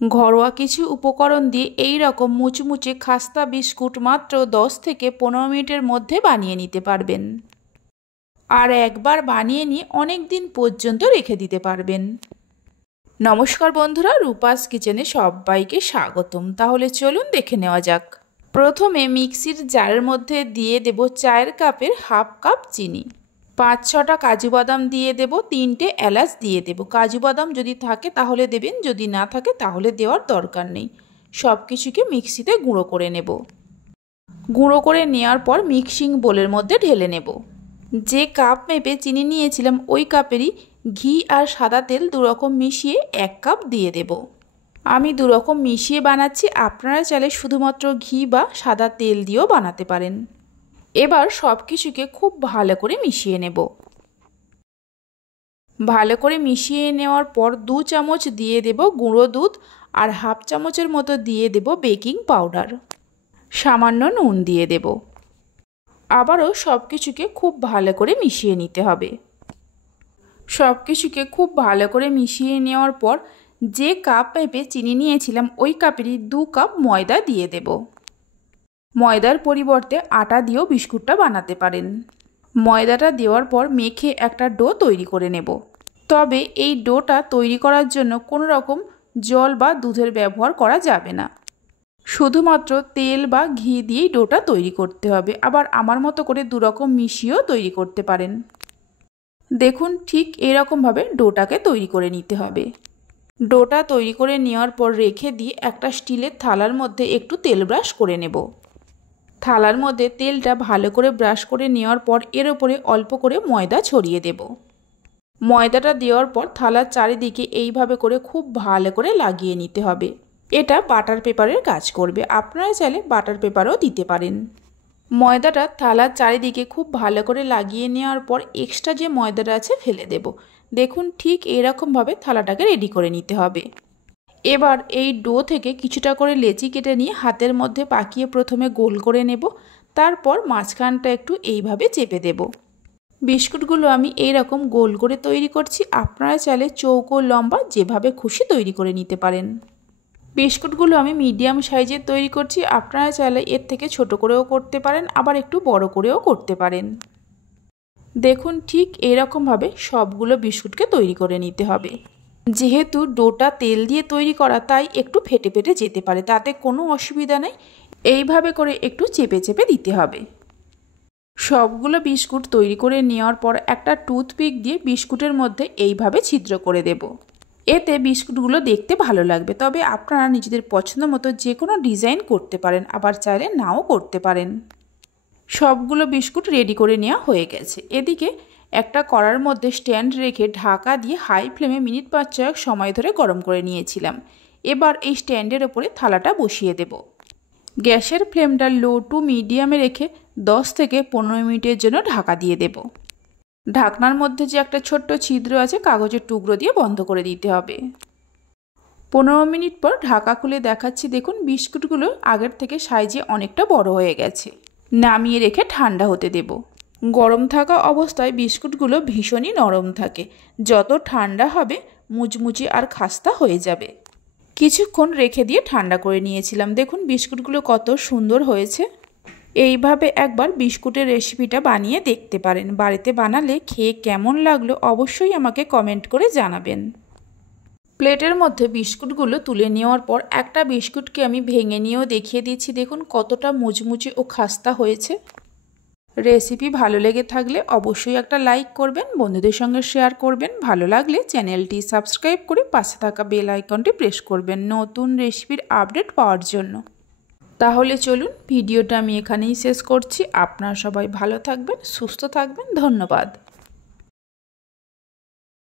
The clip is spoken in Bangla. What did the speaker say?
ঘরোয়া কিছু উপকরণ দিয়ে এই রকম মুচমুচে খাস্তা বিস্কুট মাত্র 10 থেকে 15 মিনিটের মধ্যে বানিয়ে নিতে পারবেন। আর একবার বানিয়ে নিয়ে অনেক দিন পর্যন্ত রেখে দিতে পারবেন। নমস্কার বন্ধুরা, রূপাস কিচেনে সবাইকে স্বাগতম। তাহলে চলুন দেখে নেওয়া যাক। প্রথমে মিক্সির জারের মধ্যে দিয়ে দেব চায়ের কাপের হাফ কাপ চিনি, 5-6টা কাজু বাদাম দিয়ে দেব, 3টে এলাচ দিয়ে দেব। কাজু বাদাম যদি থাকে তাহলে দেবেন, যদি না থাকে তাহলে দেওয়ার দরকার নেই। সব কিছুকে মিক্সিতে গুঁড়ো করে নেব। গুঁড়ো করে নেওয়ার পর মিক্সিং বোলের মধ্যে ঢেলে নেব। যে কাপ মেপে চিনি নিয়েছিলাম ওই কাপেরই ঘি আর সাদা তেল দুরকম মিশিয়ে 1 কাপ দিয়ে দেব। আমি দুরকম মিশিয়ে বানাচ্ছি, আপনারা চাইলে শুধুমাত্র ঘি বা সাদা তেল দিয়েও বানাতে পারেন। এবার সব কিছুকে খুব ভালো করে মিশিয়ে নেব। ভালো করে মিশিয়ে নেওয়ার পর 2 চামচ দিয়ে দেব গুঁড়ো দুধ আর হাফ চামচের মতো দিয়ে দেব বেকিং পাউডার, সামান্য নুন দিয়ে দেব। আবারও সব কিছুকে খুব ভালো করে মিশিয়ে নিতে হবে। সব কিছুকে খুব ভালো করে মিশিয়ে নেওয়ার পর যে কাপ মেপে চিনি নিয়েছিলাম ওই কাপেরই 2 কাপ ময়দা দিয়ে দেব। ময়দার পরিবর্তে আটা দিয়েও বিস্কুটটা বানাতে পারেন। ময়দাটা দেওয়ার পর মেখে একটা ডো তৈরি করে নেব। তবে এই ডোটা তৈরি করার জন্য কোনো রকম জল বা দুধের ব্যবহার করা যাবে না, শুধুমাত্র তেল বা ঘি দিয়েই ডোটা তৈরি করতে হবে। আবার আমার মতো করে দুরকম মিশিয়েও তৈরি করতে পারেন। দেখুন ঠিক এরকমভাবে ডোটাকে তৈরি করে নিতে হবে। ডোটা তৈরি করে নেওয়ার পর রেখে দিয়ে একটা স্টিলের থালার মধ্যে একটু তেল ব্রাশ করে নেব। থালার মধ্যে তেলটা ভালো করে ব্রাশ করে নেওয়ার পর এর উপরে অল্প করে ময়দা ছড়িয়ে দেব। ময়দাটা দেওয়ার পর থালার চারিদিকে এইভাবে করে খুব ভালো করে লাগিয়ে নিতে হবে। এটা বাটার পেপারের কাজ করবে, আপনারা চাইলে বাটার পেপারও দিতে পারেন। ময়দাটা থালার চারিদিকে খুব ভালো করে লাগিয়ে নেওয়ার পর এক্সট্রা যে ময়দাটা আছে ফেলে দেব। দেখুন ঠিক এরকমভাবে থালাটাকে রেডি করে নিতে হবে। এবার এই ডো থেকে কিছুটা করে লেচি কেটে নিয়ে হাতের মধ্যে পাকিয়ে প্রথমে গোল করে নেব, তারপর মাঝখানটা একটু এইভাবে চেপে দেব। বিস্কুটগুলো আমি এই রকম গোল করে তৈরি করছি, আপনারা চাইলে চৌকো লম্বা যেভাবে খুশি তৈরি করে নিতে পারেন। বিস্কুটগুলো আমি মিডিয়াম সাইজের তৈরি করছি, আপনারা চাইলে এর থেকে ছোট করেও করতে পারেন, আবার একটু বড় করেও করতে পারেন। দেখুন ঠিক এরকমভাবে সবগুলো বিস্কুটকে তৈরি করে নিতে হবে। যেহেতু ডোটা তেল দিয়ে তৈরি করা তাই একটু ফেটে ফেটে যেতে পারে, তাতে কোনো অসুবিধা নেই। এইভাবে করে একটু চেপে চেপে দিতে হবে। সবগুলো বিস্কুট তৈরি করে নেওয়ার পর একটা টুথপিক দিয়ে বিস্কুটের মধ্যে এইভাবে ছিদ্র করে দেব। এতে বিস্কুটগুলো দেখতে ভালো লাগবে। তবে আপনারা নিজেদের পছন্দ মতো যে কোনো ডিজাইন করতে পারেন, আবার চাইলে নাও করতে পারেন। সবগুলো বিস্কুট রেডি করে নেওয়া হয়ে গেছে। এদিকে একটা কড়ার মধ্যে স্ট্যান্ড রেখে ঢাকা দিয়ে হাই ফ্লেমে মিনিট 5-6 সময় ধরে গরম করে নিয়েছিলাম। এবার এই স্ট্যান্ডের ওপরে থালাটা বসিয়ে দেব। গ্যাসের ফ্লেমটা লো টু মিডিয়ামে রেখে 10 থেকে 15 মিনিটের জন্য ঢাকা দিয়ে দেব। ঢাকনার মধ্যে যে একটা ছোট্ট ছিদ্র আছে কাগজের টুকরো দিয়ে বন্ধ করে দিতে হবে। 15 মিনিট পর ঢাকা খুলে দেখাচ্ছি, দেখুন বিস্কুটগুলো আগের থেকে সাইজে অনেকটা বড় হয়ে গেছে। নামিয়ে রেখে ঠান্ডা হতে দেব। গরম থাকা অবস্থায় বিস্কুটগুলো ভীষণই নরম থাকে, যত ঠান্ডা হবে মুচমুচে আর খাস্তা হয়ে যাবে। কিছুক্ষণ রেখে দিয়ে ঠান্ডা করে নিয়েছিলাম। দেখুন বিস্কুটগুলো কত সুন্দর হয়েছে। এইভাবে একবার বিস্কুটের রেসিপিটা বানিয়ে দেখতে পারেন। বাড়িতে বানালে খেয়ে কেমন লাগলো অবশ্যই আমাকে কমেন্ট করে জানাবেন। প্লেটের মধ্যে বিস্কুটগুলো তুলে নেওয়ার পর একটা বিস্কুটকে আমি ভেঙে নিয়েও দেখিয়ে দিচ্ছি, দেখুন কতটা মুচমুচে ও খাস্তা হয়েছে। রেসিপি ভালো লেগে থাকলে অবশ্যই একটা লাইক করবেন, বন্ধুদের সঙ্গে শেয়ার করবেন। ভালো লাগলে চ্যানেলটি সাবস্ক্রাইব করে পাশে থাকা বেল আইকনটি প্রেস করবেন নতুন রেসিপির আপডেট পাওয়ার জন্য। তাহলে চলুন ভিডিওটা আমি এখানেই শেষ করছি। আপনারা সবাই ভালো থাকবেন, সুস্থ থাকবেন। ধন্যবাদ।